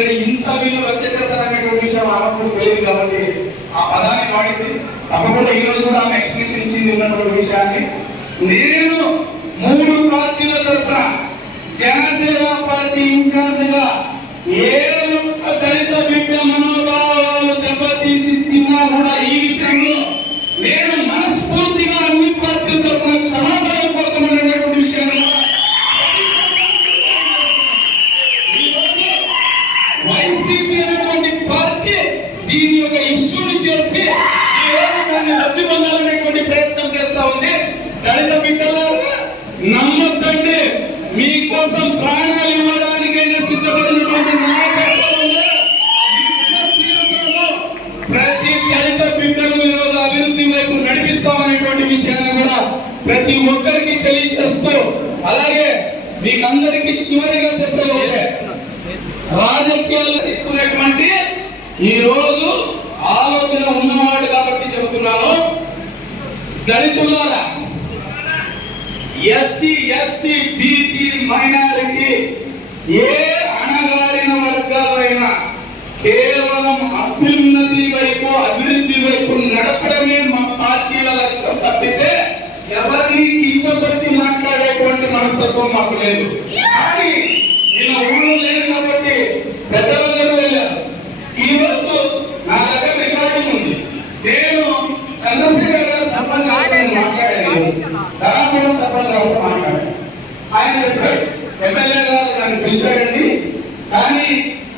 ఎందుకంటే ఇంత వీళ్ళు రచ్చ చేస్తారనేటువంటి విషయం ఆమెకు తెలియదు కాబట్టి ఆ పదాన్ని వాడింది తప్పకుండా ఈ రోజు కూడా ఆమె ఎక్స్ప్లెనేషన్ ఇచ్చింది ఉన్నటువంటి విషయాన్ని నేను దీని యొక్క ఇష్యూని చేసి ఈ రోజు దాన్ని లబ్ధి పొందాలనేటువంటి ప్రయత్నం చేస్తా ఉంది. దళిత బిడ్డలారా నమ్మొద్దండి మీకోసం ప్రాణాలు ఇవ్వడానికైనా సిద్ధపడినటువంటి నాయకత్వం ప్రతి దళిత బిడ్డలు ఈరోజు అభివృద్ధి వైపు నడిపిస్తామనేటువంటి విషయాన్ని కూడా ప్రతి ఒక్కరికి తెలియజేస్తూ అలాగే మీకందరికీ చివరిగా చెప్పేది రాజకీయాలు తీసుకునేటువంటి ఈ రోజు ఆలోచన ఉన్నవాడు కాబట్టి చెబుతున్నాను. దళితులారా ఎస్సీ ఎస్టీ బీసీ మైనారిటీ ఏ అణగారిన వర్గాలైనా కేవలం అభ్యున్నతి వైపు అభివృద్ధి వైపు నడపడమే మా పార్టీల లక్ష్యం తప్పితే ఎవరిని కించపరిచి మాట్లాడేటువంటి మనస్తత్వం మాకు లేదు. కానీ ఇలా ఊళ్ళో లేదు కాబట్టి పెద్దలందరూ వెళ్ళారు ఈ రోజు నా దగ్గర రికార్డింగ్ ఉంది నేను చంద్రశేఖర్ గారు సర్పంచ్ గారితో మాట్లాడాను ధనాపురం సర్పంచ్ గారితో మాట్లాడాను ఆయన చెప్పాడు ఎమ్మెల్యే గారు నన్ను పిలిచాడండి కానీ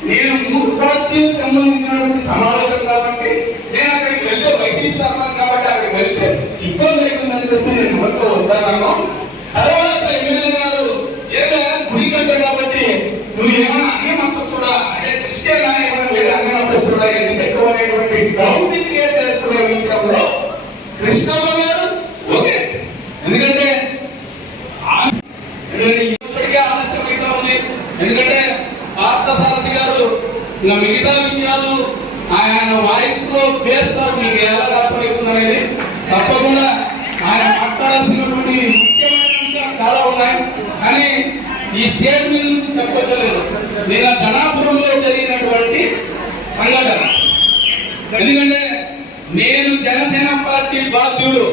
నేను మూడు పార్టీలకు సంబంధించినటువంటి సమావేశం కాబట్టి నేను అక్కడికి వెళ్తే వైసీపీ సమానం కాబట్టి అక్కడికి వెళ్తే ఇబ్బంది అవుతుందని చెప్పి నేను మొదట వద్దన్నాను. తర్వాత ఎమ్మెల్యే గారు ఏదో గుడి కట్టే కాబట్టి నువ్వు ఏమైనా అన్య మతస్థుడా? అంటే క్రిస్టియన్? ఏమైనా వేరే అన్య మతస్థుడా? ఎందుకు ఎక్కువ అనేటువంటి డౌట్ క్రియేట్ చేసుకునే విషయంలో కృష్ణమ్మ గారు ఓకే ఎందుకంటే ఆ- ఎందుకంటే ఇప్పటికే ఆలస్యం అవుతా ఉంది ఎందుకంటే పార్థ సారథి గారు ఇంకా మిగతా విషయాలు ఆయన వాయిస్లో వేస్తారు మీకు ఎలా కనపడుతుందనేది తప్పకుండా ఆయన మాట్లాడాల్సినటువంటి ముఖ్యమైన విషయాలు చాలా ఉన్నాయి కానీ ఈ నుంచి చెప్పగలను నిన్న ధనాపురంలో జరిగినటువంటి సంఘటన. ఎందుకంటే నేను జనసేన పార్టీ బాధ్యుడు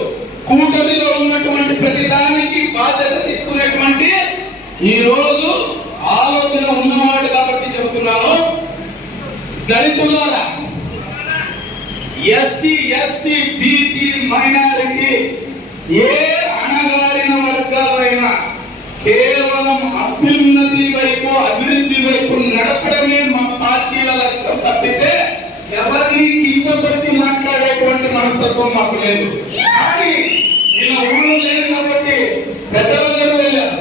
కూటమిలో ఉన్నటువంటి ప్రతి దానికి బాధ్యత తీసుకునేటువంటి ఈ రోజు ఆలోచన ఉన్నవాడు కాబట్టి చెబుతున్నాను. దళితులారా ఎస్సీ ఎస్టీ బీసీ మైనారిటీ ఏ మనస్తత్వం మాకు లేదు. కానీ ఇలా ఊళ్ళో లేదు కాబట్టి పెద్దలందరూ వెళ్ళారు.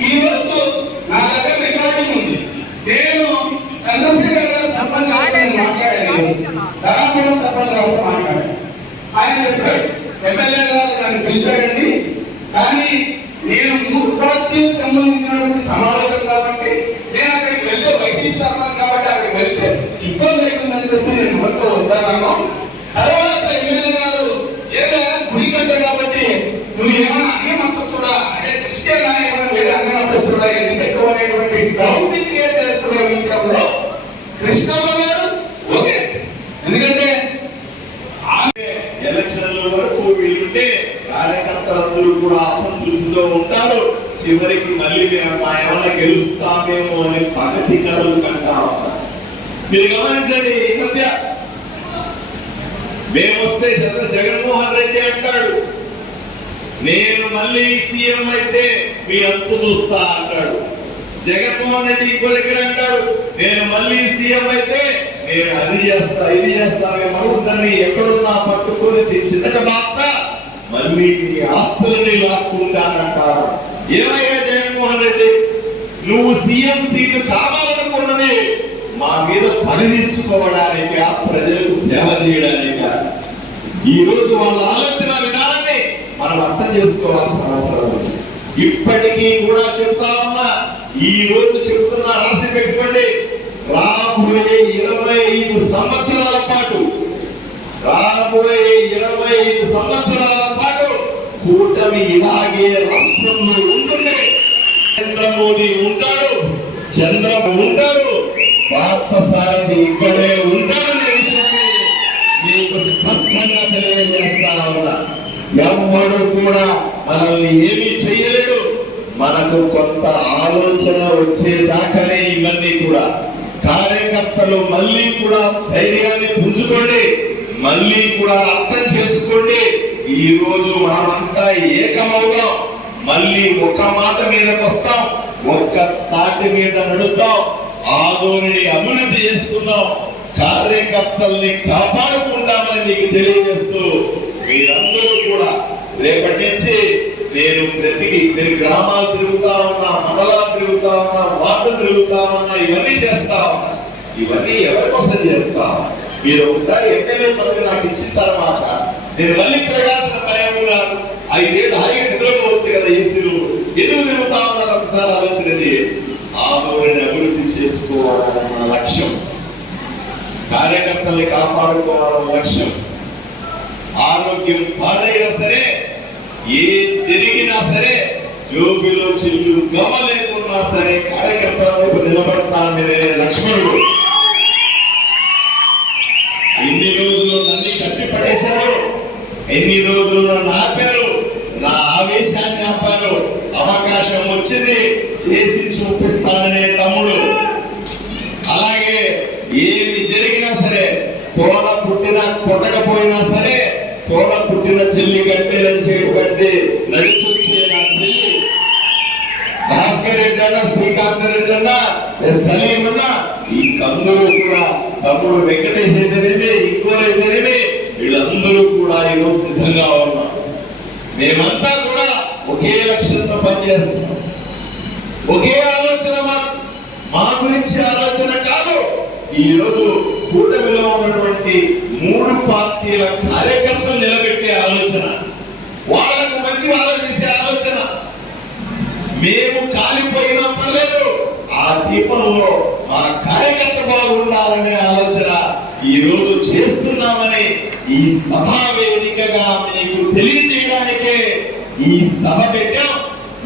ఈ రోజు నా దగ్గర రికార్డింగ్ ఉంది. నేను చంద్రశేఖర్ గారు సర్పంచ్ గారితో మాట్లాడాను. ధనాపురం సర్పంచ్ గారు మాట్లాడాను. ఆయన చెప్పాడు ఎమ్మెల్యే గారు నన్ను పిలిచాడు కానీ నేను మూడు పార్టీలకు సంబంధించినటువంటి సమావేశం కాబట్టి నేను అక్కడికి వెళ్తే వైసీపీ సర్పంచ్ కాబట్టి అక్కడికి వెళ్తే ఇబ్బంది అవుతుందని చెప్పి నేను మొదట వద్దన్నాను తర్వాత ఎమ్మెల్యే గారు ఏదో గుడి కట్ట కాబట్టి నువ్వు ఏమైనా అన్య మతస్థుడా అంటే క్రిస్టియన్ ఏమైనా వేరే అన్య మతస్థుడా ఎందుకు ఎక్కువ అనేటువంటి డౌట్ క్రియేట్ చేసుకునే విషయంలో కృష్ణమ్మ గారు ఓకే ఎందుకంటే ఆమె ఎలక్షన్ల వరకు వీళ్ళుంటే కార్యకర్తలందరూ కూడా అసంతృప్తితో ఉంటారు చివరికి మళ్ళీ మేము మా ఏమన్నా గెలుస్తామేమో అని కథలు కంటా ఉంటారు మీరు గమనించండి ఈ మధ్య మేము వస్తే చంద్ర జగన్మోహన్ రెడ్డి అంటాడు నేను మళ్ళీ సీఎం అయితే మీ అంతు చూస్తా అంటాడు. జగన్మోహన్ రెడ్డి ఇంకో దగ్గర అంటాడు నేను మళ్ళీ సీఎం అయితే నేను అది చేస్తా ఇది చేస్తా మనందరినీ ఎక్కడున్నా పట్టుకొని చితక బాప మళ్ళీ నీ ఆస్తులని లాక్కుంటానంటారు. ఏమైనా నువ్వు సీఎం సీట్ కావాలనుకున్నది మా మీద పని తీర్చుకోవడానికి ప్రజలకు సేవ చేయడానికి. ఈ రోజు వాళ్ళ ఆలోచన విధానాన్ని మనం అర్థం చేసుకోవాల్సిన అవసరం ఉంది. ఇప్పటికీ కూడా చెప్తా ఉన్నా ఈ రోజు చెప్తున్నా రాసి పెట్టుకోండి. రాబోయే ఇరవై ఐదు సంవత్సరాల పాటు రాబోయే ఇరవై ఐదు సంవత్సరాల పాటు కూటమి ఇలాగే రాష్ట్రంలో ఉంటుంది. నరేంద్ర మోదీ ఉంటాడు చంద్రబాబు ఉంటారు పార్థసారథి ఇక్కడే ఉంటారనే విషయాన్ని మీకు స్పష్టంగా తెలియజేస్తా ఉన్నా. ఎవ్వడు కూడా మనల్ని ఏమీ చేయలేడు. మనకు కొంత ఆలోచన వచ్చేదాకానే ఇవన్నీ కూడా. కార్యకర్తలు మళ్ళీ కూడా ధైర్యాన్ని పుంజుకోండి మళ్ళీ కూడా అర్థం చేసుకోండి. ఈ రోజు మనమంతా ఏకమవుదాం. మళ్ళీ ఒక మాట మీదకి వస్తాం. ఒక్క తాటి మీద నడుద్దాం. ఆదోని అభివృద్ధి చేసుకుందాం. కార్యకర్తల్ని కాపాడుకుంటామని నీకు తెలియజేస్తూ మీరందరూ కూడా రేపటి నుంచి నేను ప్రతి ఇద్దరి గ్రామాలు తిరుగుతా ఉన్నా మండలాలు తిరుగుతా ఉన్నా వార్డులు తిరుగుతా ఉన్నా ఇవన్నీ చేస్తా ఉన్నా. ఇవన్నీ ఎవరి కోసం చేస్తా మీరు ఒకసారి ఎమ్మెల్యే పదవి నాకు ఇచ్చిన తర్వాత నేను మళ్ళీ తిరగాల్సిన పని రాదు ఐదేళ్ళు హాయిగా నిద్రపోవచ్చు. ఏసీలు ఎందుకు తిరుగుతా ఉన్నాను ఒకసారి ఆలోచనండి చేయండి. అభివృద్ధి చేసుకోవాలన్న లక్ష్యం. కార్యకర్తల్ని కాపాడుకోవాలన్న లక్ష్యం. ఆరోగ్యం పాడైనా సరే ఏ జరిగినా సరే జోబిలో చెల్లు గమ లేకున్నా సరే కార్యకర్తల వైపు నిలబడతానని లక్ష్మణుడు. ఎన్ని రోజులు నన్ను కట్టి పడేశారు ఎన్ని రోజులు నన్ను ఆపారు. నా ఆవేశాన్ని ఆపారు అవకాశం వచ్చింది చేసి చూపిస్తాననే తమ్ముడు. అలాగే ఏమి జరిగినా సరే తోడ పుట్టినా పుట్టకపోయినా సరే తోడ పుట్టిన చెల్లి కట్టేదని చెప్పు కట్టి నడిచొచ్చే నా చెల్లి. భాస్కర్ రెడ్డి అన్న శ్రీకాంత్ రెడ్డి అన్న సలీం అన్న ఈ కందులు కూడా తమ్ముడు వెంకటేష్ అయితేనేమి ఇంకో అయితేనేమి వీళ్ళందరూ కూడా ఈరోజు సిద్ధంగా ఉన్నారు. మేమంతా కూడా ఒకే లక్ష్యంతో పనిచేస్తున్నాం. ఒకే ఆలోచన మా గురించి ఆలోచన కాదు. ఈ రోజు కూటమిలో ఉన్నటువంటి మూడు పార్టీల కార్యకర్తలు నిలబెట్టే ఆలోచన వాళ్ళకు మంచి వాళ్ళని చేసే ఆలోచన. మేము కాలిపోయినా పర్లేదు ఆ దీపంలో మా కార్యకర్త బాగుండాలనే ఆలోచన ఈ రోజు చేస్తున్నామని ఈ సభా వేదికగా మీకు తెలియజేయడానికే ఈ సభ పెట్టాం.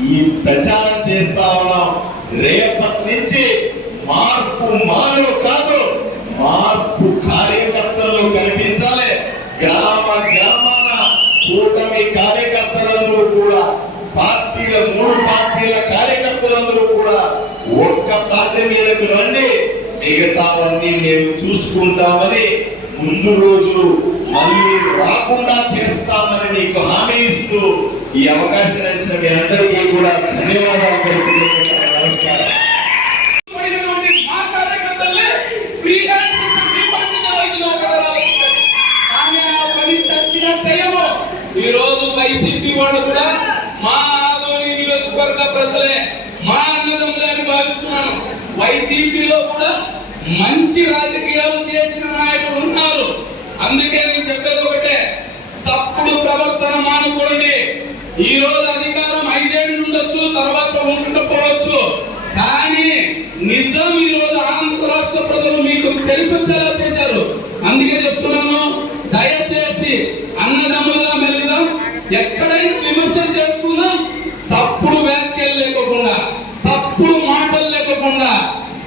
ఈ ప్రచారం చేస్తా ఉన్నాం. రేపటి నుంచి మార్పు మాలో కాదు మార్పు కార్యకర్తల్లో కనిపించాలి. గ్రామ గ్రామాల కూటమి కార్యకర్తలందరూ కూడా పార్టీల మూడు పార్టీల కార్యకర్తలందరూ కూడా ఒక్క పార్టీ మీదకు రండి. మిగతావన్నీ మేము చూసుకుంటామని ముందు రోజులు మళ్ళీ రాకుండా చేస్తామని నీకు హామీ ఇస్తూ ఈ అవకాశం ఇచ్చిన మీ అందరికీ కూడా ధన్యవాదాలు తెలుపుకుంటున్నాను. నమస్కారం. మా పని చేయము. ఈ రోజు వైసీపీ వాళ్ళు కూడా మా ఆదోని నియోజకవర్గ ప్రజలే మా అన్నదమ్ములని భావిస్తున్నాను. వైసీపీలో కూడా మంచి రాజకీయాలు చేసిన నాయకులు ఉన్నారు అందుకే నేను చెప్పేది ఒకటే తప్పుడు ప్రవర్తన మానుకోండి ఈ రోజు అధికారం ఐదేళ్ళు ఉండొచ్చు తర్వాత ఉండకపోవచ్చు. కానీ నిజం ఈ రోజు ఆంధ్ర రాష్ట్ర ప్రజలు మీకు తెలిసి వచ్చేలా చేశారు. అందుకే చెప్తున్నాను దయచేసి అన్నదమ్ములుగా మెలుగుదాం ఎక్కడైనా విమర్శలు చేసుకుందాం తప్పుడు వ్యాఖ్యలు లేకుండా తప్పుడు మాటలు లేకుండా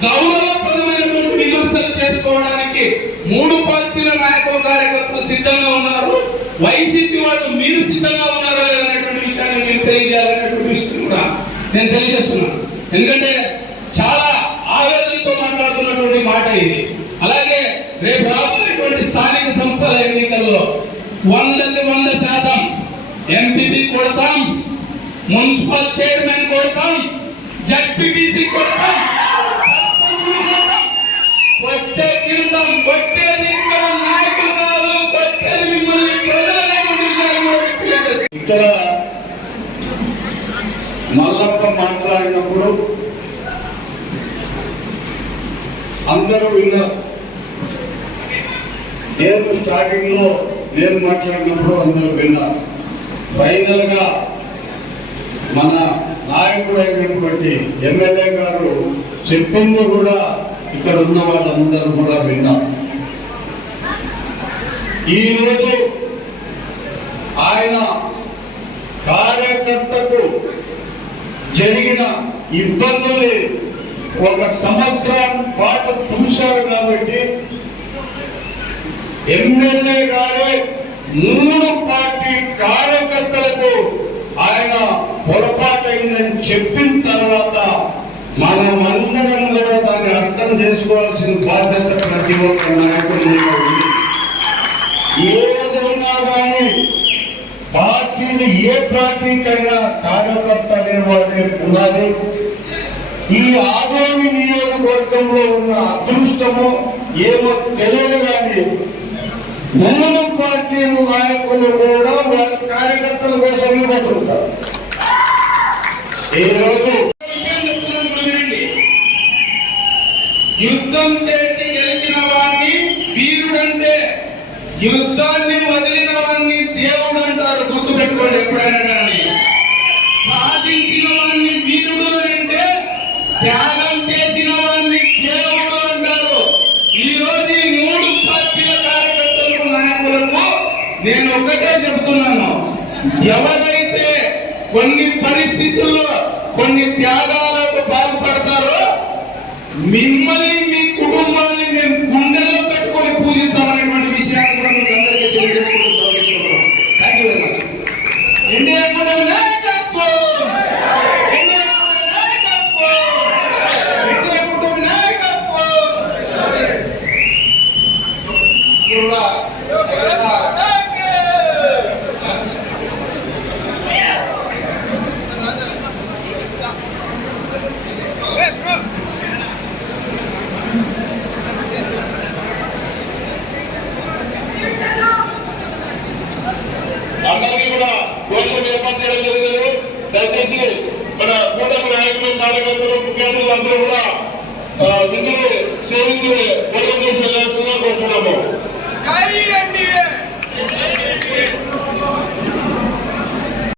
గౌరవప్రదమైనటువంటి విమర్శలు చేసుకోవడానికి మూడు పార్టీల నాయకులు కార్యకర్తలు సిద్ధంగా ఉన్నారు. వైసీపీ వాళ్ళు మీరు సిద్ధంగా ఉన్నారా లేదనేటువంటి విషయాన్ని నేను తెలియజేయాలనేటువంటి విషయం కూడా నేను తెలియజేస్తున్నాను ఎందుకంటే చాలా ఆవేదనతో మాట్లాడుతున్నటువంటి మాట ఇది. అలాగే రేపు రాబోయేటువంటి స్థానిక సంస్థల ఎన్నికల్లో వందకి వంద శాతం ఎంపీపీ కొడతాం మున్సిపల్ చైర్మన్ కొడతాం జడ్పీటీసీ కొడతాం సర్పంచ్ని కొట్టే నాయకులు కాదు కొట్టేది మిమ్మల్ని ఇక్కడ మల్లప్ప మాట్లాడినప్పుడు అందరూ విన్నారు. నేను స్టార్టింగ్లో నేను మాట్లాడినప్పుడు అందరూ విన్నారు. ఫైనల్గా మన నాయకుడైనటువంటి ఎమ్మెల్యే గారు చెప్పింది కూడా ఇక్కడ ఉన్న వాళ్ళందరూ కూడా విన్నారు. ఈరోజు ఆయన కార్యకర్తకు జరిగిన ఇబ్బందుల్ని ఒక సంవత్సరం పాటు చూశారు కాబట్టి ఎమ్మెల్యే గారే మూడు పార్టీ కార్యకర్తలకు ఆయన పొరపాటైందని చెప్పిన తర్వాత మనం అందరం కూడా దాన్ని అర్థం చేసుకోవాల్సిన బాధ్యత ప్రతి ఒక్క నాయకుడు ఏ ఉంది కానీ పార్టీని ఏ పార్టీకైనా కార్యకర్త అనేవాడే ఉండాలి. ఈ ఆదోని నియోజకవర్గంలో ఉన్న అదృష్టము ఏమో తెలియదు కానీ మూడు పార్టీల నాయకులు కూడా వాళ్ళ కార్యకర్తల కోసమే బతుకుతారు ఈరోజు ఎవరైతే కొన్ని పరిస్థితుల్లో కొన్ని త్యాగాలకు పాల్పడతారో మిమ్మల్ని మీ కుటుంబాన్ని మేము గుండెల్లో పెట్టుకొని పూజిస్తామనేటువంటి విషయాన్ని కూడా మీకు అందరికీ తెలియజేసుకుంటున్నాం ఇండియా కూడా